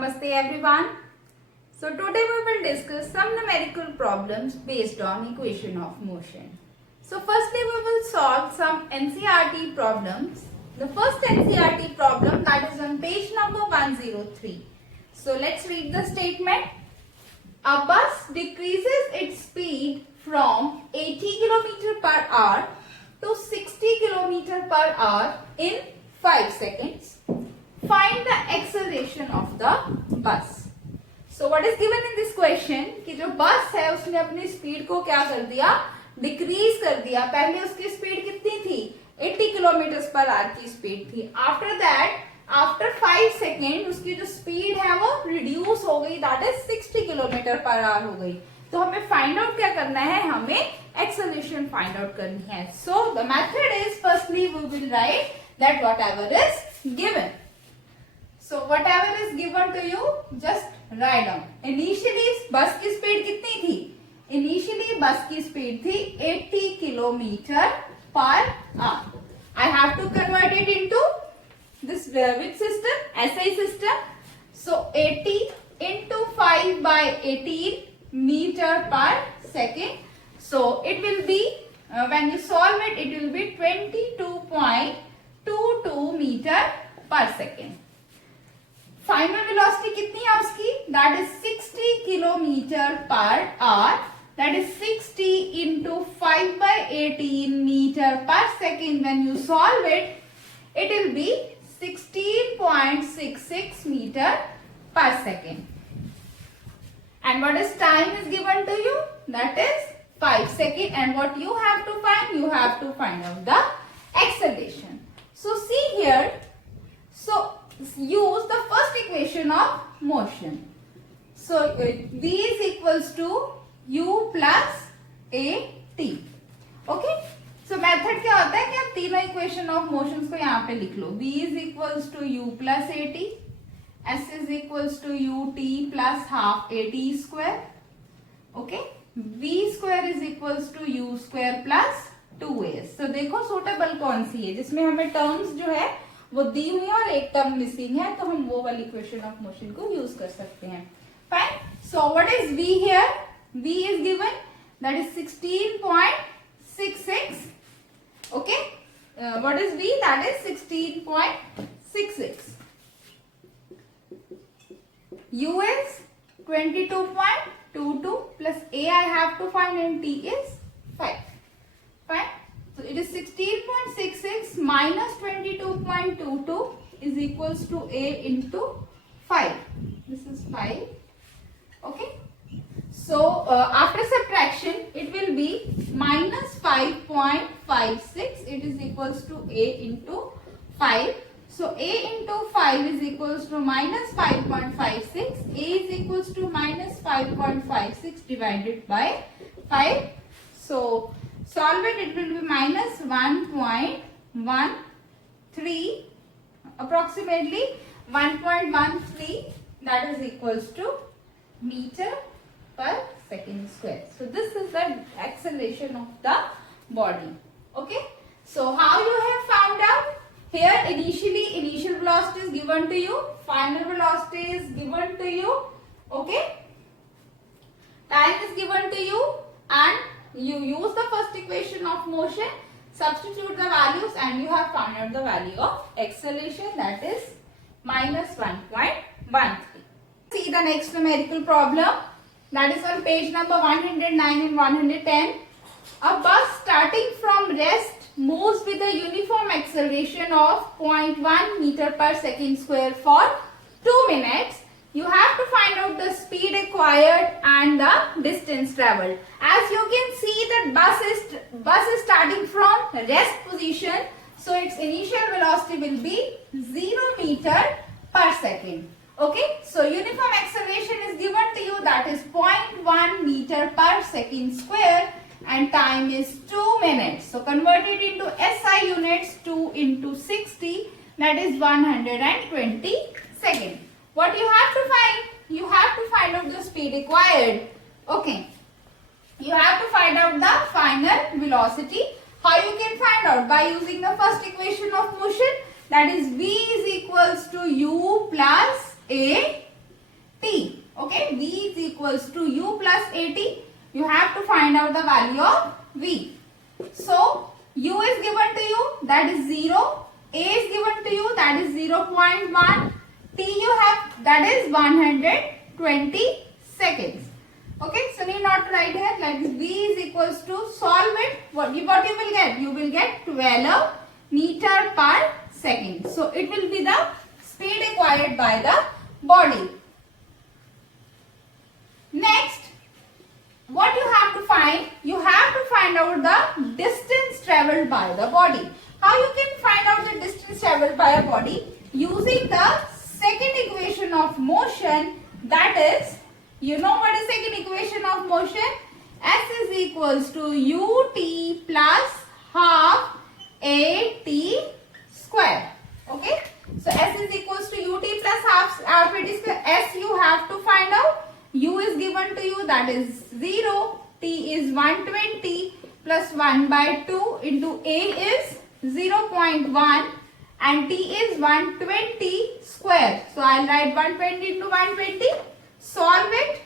Namaste everyone. So today we will discuss some numerical problems based on equation of motion. So firstly we will solve some NCERT problems. The first NCERT problem, that is on page number 103. So let's read the statement. A bus decreases its speed from 80 km per hour to 60 km per hour in 5 seconds. Find the acceleration of the bus. So what is given in this question कि जो बस है उसने अपनी speed को क्या कर दिया, डिक्रीज कर दिया. पहले उसकी स्पीड कितनी थी, 80 किलोमीटर पर आवर की स्पीड थी. आफ्टर दैट, आफ्टर 5 सेकेंड उसकी जो स्पीड है वो रिड्यूस हो गई, that is 60 kilometre per our हो गई. तो हमें फाइंड आउट क्या करना है, हमें एक्सेलरेशन फाइंड आउट करनी है. So the method is, firstly we will write that whatever is given. So whatever is given to you, just write down. Initially बस की स्पीड कितनी थी? Initially बस की स्पीड थी 80 kilometre per our. I have to convert it into this which system? SI system. So 80 into 5 by 18 meter per second. So it will be when you solve it, it will be 22.22 meter per second. Final velocity कितनी है उसकी, that is 60 kilometre per hour. That is 60 into 5 by 18 metre per second. When you solve it, it will be 16.66 metre per second. And what is time is given to you, that is 5 seconds. And what you have to find, you have to find out the acceleration. So see here, so use the first equation of motion. So v is equals to u plus at. Okay, so method क्या होता है कि आप तीनों equation of motions को यहाँ पे लिख लो. v is equals to u plus at, s is equals to ut plus half at square. Okay, v square is equals to u square plus 2s. so देखो सुटेबल कौन सी है जिसमें हमें terms जो है वो दी हुई है और एक टर्म मिसिंग है, तो हम वो वाली इक्वेशन ऑफ मोशन को यूज कर सकते हैं. Fine. So what is v here, v is given, that is 16.66. Okay, what is v, that is 16.66. u is 22.22 plus a I have to find and t is 5. Fine. So it is 16.66 minus 22.22 is equals to a into 5. This is 5. Okay. So after subtraction, it will be minus 5.56. It is equals to a into 5. So a into 5 is equals to minus 5.56. A is equals to minus 5.56 divided by 5. So solve it, it will be minus 1.13, approximately 1.13, that is equals to meter per second square. So this is the acceleration of the body. Okay, so how you have found out? Here initial velocity is given to you, final velocity is given to you. Okay, time is given to you, and you use the first equation of motion, substitute the values, and you have found out the value of acceleration, that is minus 1.13. See the next numerical problem, that is on page number 109 and 110. A bus starting from rest moves with a uniform acceleration of 0.1 meter per second square for 2 minutes. You have to find out the speed acquired and the distance traveled. As you can see that bus is starting from rest position, so its initial velocity will be 0 meter per second. Okay, so uniform acceleration is given to you, that is 0.1 meter per second square, and time is 2 minutes. So convert it into SI units, 2 into 60, that is 120 seconds. What you have to find? You have to find out the speed acquired. Okay. You have to find out the final velocity. How you can find out? By using the first equation of motion, that is v is equals to u plus a equals to u plus at. You have to find out the value of v. So u is given to you, that is 0. A is given to you, that is 0.1. T you have, that is 120 seconds. Okay, so need not to write here, like v is equals to, solve it. What you will get? You will get 12 meter per second. So it will be the speed acquired by the body. Next, what you have to find? You have to find out the distance traveled by the body. How you can find out the distance traveled by a body? Using the second equation of motion, that is, you know what is second equation of motion? S is equals to ut plus half at square. Okay, so S is equals to ut plus half at square. S you have to find out. U is given to you, that is 0. T is 120 plus 1 by 2 into A is 0.1 and T is 120 square. So I'll write 120 into 120. Solve it.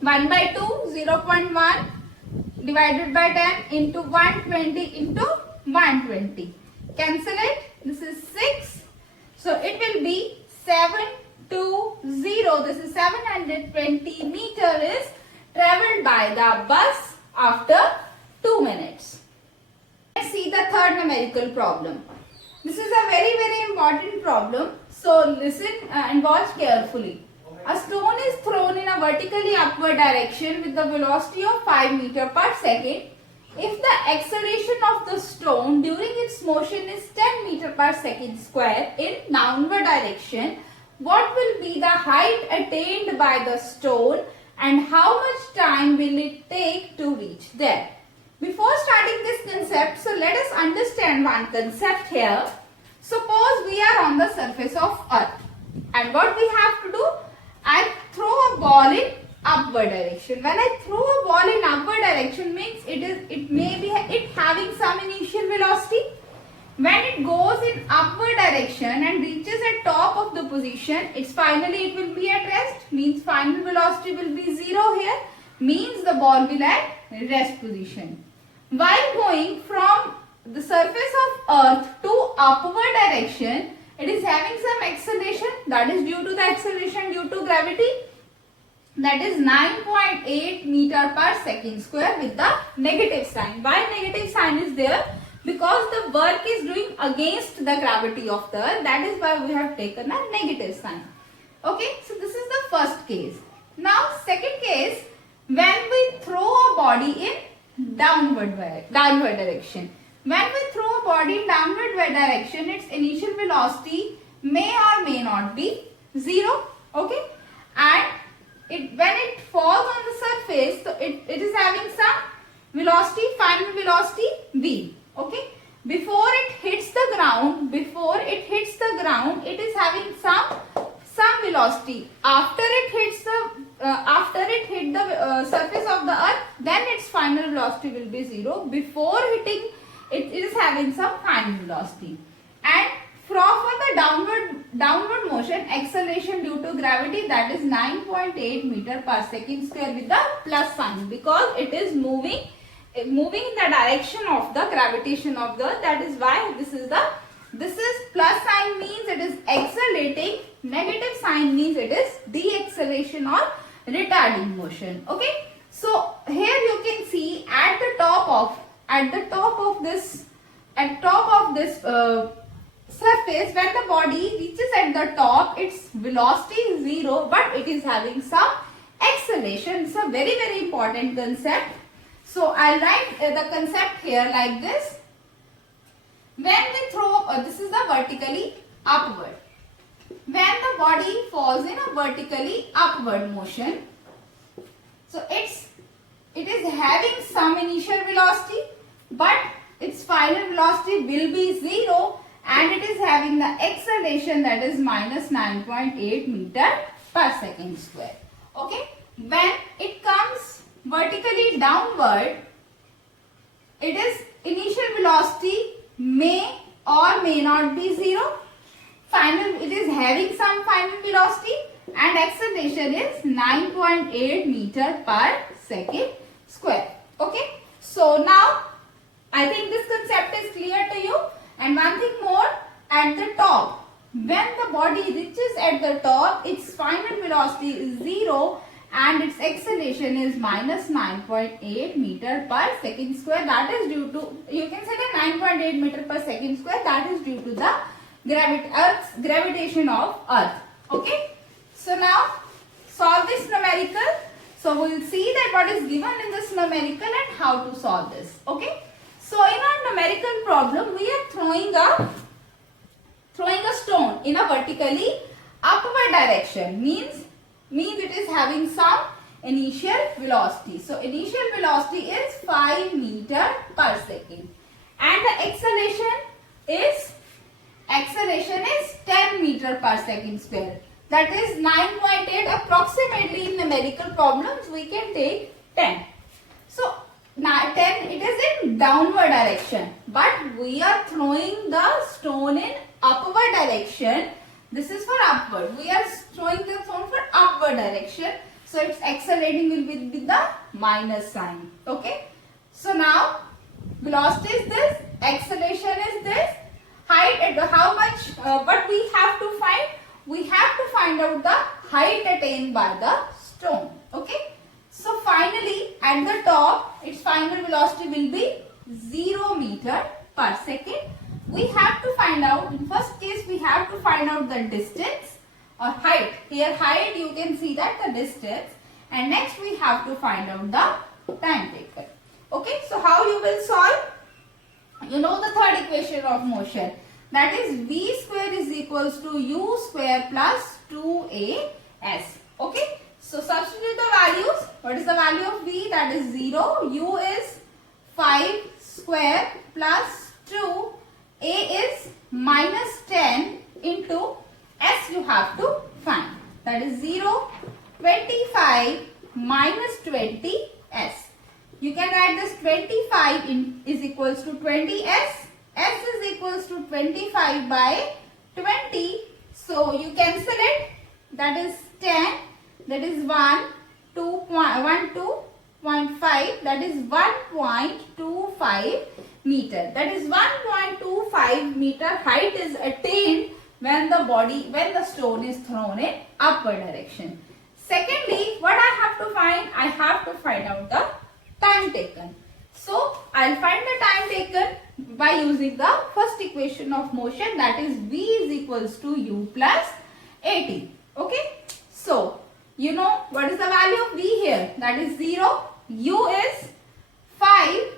1 by 2, 0.1 divided by 10 into 120 into 120. Cancel it. This is 6. So it will be 720. This is 720 meter is travelled by the bus after 2 minutes. Let's see the third numerical problem. This is a very important problem. So listen and watch carefully. A stone is thrown in a vertically upward direction with the velocity of 5 meter per second. If the acceleration of the stone during its motion is 10 meter per second square in downward direction, what will be the height attained by the stone and how much time will it take to reach there? Before starting this concept, so let us understand one concept here. Suppose we are on the surface of earth, and what we have to do? I throw a ball in upward direction. When I throw a ball in upward direction means it may be having some initial velocity. When it goes in upward direction and reaches at top of the position, it will be at rest, means final velocity will be 0 here, means the ball will at rest position. While going from the surface of earth to upward direction, it is having some acceleration, that is due to the acceleration due to gravity, that is 9.8 meter per second square with the negative sign. Why negative sign is there? Because the work is doing against the gravity of the earth, that is why we have taken a negative sign. Okay, so this is the first case. Now second case, when we throw a body in downward direction. When we throw a body in downward direction, its initial velocity may or may not be 0. Okay, and when it falls on the surface, so it is having some velocity, final velocity v. Okay, before it hits the ground, it is having some velocity. After it hits the surface of the earth, then its final velocity will be 0. Before hitting, it is having some final velocity. And from the downward motion, acceleration due to gravity, that is 9.8 meter per second square with the plus sign, because it is moving in the direction of the gravitation of the earth. That is why this is plus sign means it is accelerating, negative sign means it is deceleration or retarding motion. Okay, so here you can see at the top of this surface, when the body reaches at the top, its velocity is 0, but it is having some acceleration. It's a very important concept. So I'll write the concept here like this. When we throw, this is the vertically upward. When the body falls in a vertically upward motion, so it is having some initial velocity, but its final velocity will be 0, and it is having the acceleration, that is minus 9.8 meter per second square. Okay, when it comes vertically downward, it is initial velocity may or may not be 0. It is having some final velocity, and acceleration is 9.8 meter per second square. Okay. So now I think this concept is clear to you. And one thing more, at the top, when the body reaches at the top, its final velocity is 0 and its acceleration is minus 9.8 meter per second square. That is due to, you can say that 9.8 meter per second square, that is due to the Earth's gravitation of Earth. Okay. So now solve this numerical. So we will see that what is given in this numerical and how to solve this. Okay. So in our numerical problem, we are throwing a stone in a vertically upward direction. Means it is having some initial velocity. So initial velocity is 5 meter per second, and the acceleration is 10 meter per second square. That is 9.8. Approximately in numerical problems we can take 10. So 10, it is in downward direction, but we are throwing the stone in upward direction. This is for upward. We are throwing the stone for upward direction. So its accelerating will be with the minus sign. Okay. So now velocity is this, acceleration is this, height at how much, what we have to find? We have to find out the height attained by the stone. Okay. So finally at the top, its final velocity will be 0 meter per second. We have to find out, in first case we have to find out the distance or height. Here height, you can see that the distance, and next we have to find out the time taken. Okay, so how you will solve? You know the third equation of motion, that is v square is equals to u square plus 2as. Okay, so substitute the values. What is the value of v? That is 0. U is 5 square plus 2. A is minus 10 into s you have to find. That is 0, 25 minus 20 s. You can write this 25 is equals to 20 s. S is equals to 25 by 20. So you cancel it. That is 10. That is 2.5. That is 1.25 meter. That is 1.25 meter height is attained when the stone is thrown in upward direction. Secondly, what I have to find? I have to find out the time taken. So I'll find the time taken by using the first equation of motion, that is v is equals to u plus at. Okay. So you know what is the value of v here? That is 0. U is 5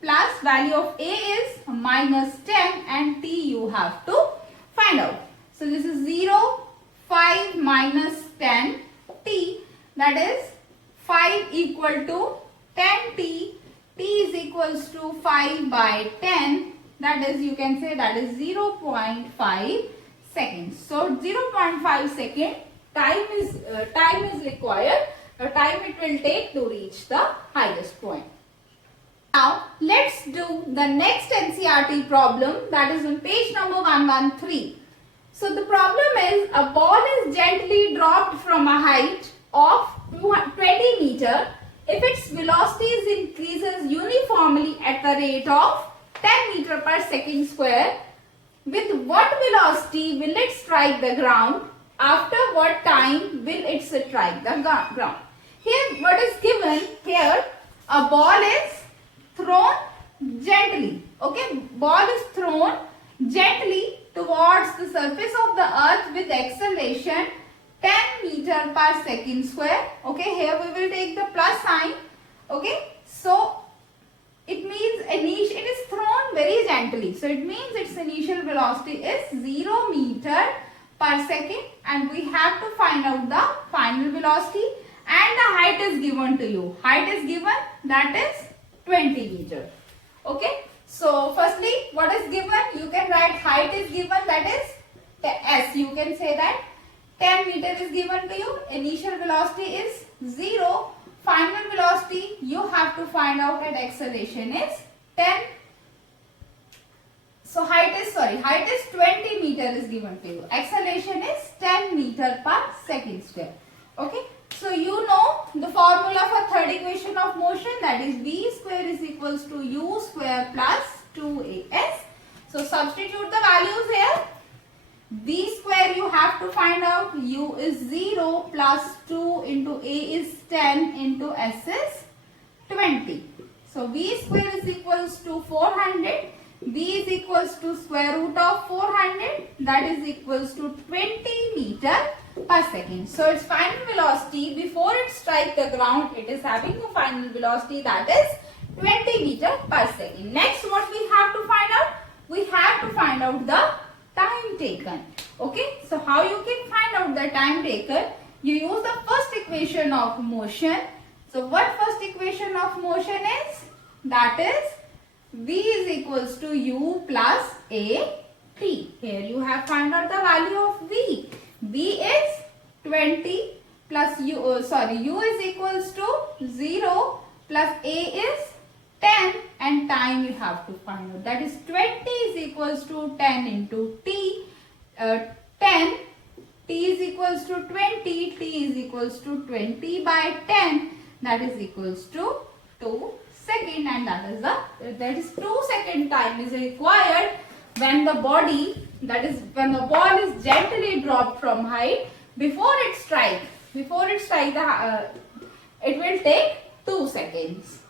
plus value of a is minus 10 and t you have to find out. So this is 0, 5 minus 10 t, that is 5 equal to 10 t. T is equals to 5 by 10, that is you can say that is 0.5 seconds. So 0.5 second time is required, the time it will take to reach the highest point. Now let's do the next NCERT problem, that is on page number 113. So the problem is a ball is gently dropped from a height of 20 meter if its velocity increases uniformly at the rate of 10 meter per second square. With what velocity will it strike the ground? After what time will it strike the ground? Here what is given here, a ball is thrown gently. Okay, ball is thrown gently towards the surface of the earth with acceleration 10 meter per second square. Okay, here we will take the plus sign. Okay, so it means it is thrown very gently. So it means its initial velocity is 0 meter per second, and we have to find out the final velocity, and the height is given to you. Height is given, that is 20 meter. Okay, so firstly what is given? You can write height is given, that is s. You can say that 10 meter is given to you. Initial velocity is 0. Final velocity you have to find out, and acceleration is 10. So height is 20 meter is given to you. Acceleration is 10 meter per second square. Okay. So you know the formula for third equation of motion, that is v square is equals to u square plus 2as. So substitute the values here. V square you have to find out, u is 0 plus 2 into a is 10 into s is 20. So v square is equals to 400. V is equals to square root of 400, that is equals to 20 meter per second. So its final velocity before it strikes the ground, it is having a final velocity that is 20 meter per second. Next, what we have to find out? We have to find out the time taken. Okay, so how you can find out the time taken? You use the first equation of motion. So what first equation of motion is? That is v is equals to u plus a t. Here you have found out the value of v. V is 20 plus u is equals to 0 plus a is 10 and time you have to find out. That is 20 is equals to 10 into t. 10, t is equals to 20, t is equals to 20 by 10, that is equals to 2 second, and that is 2 second time is required when the body, that is when the ball is gently dropped from height before it strike. It will take 2 seconds.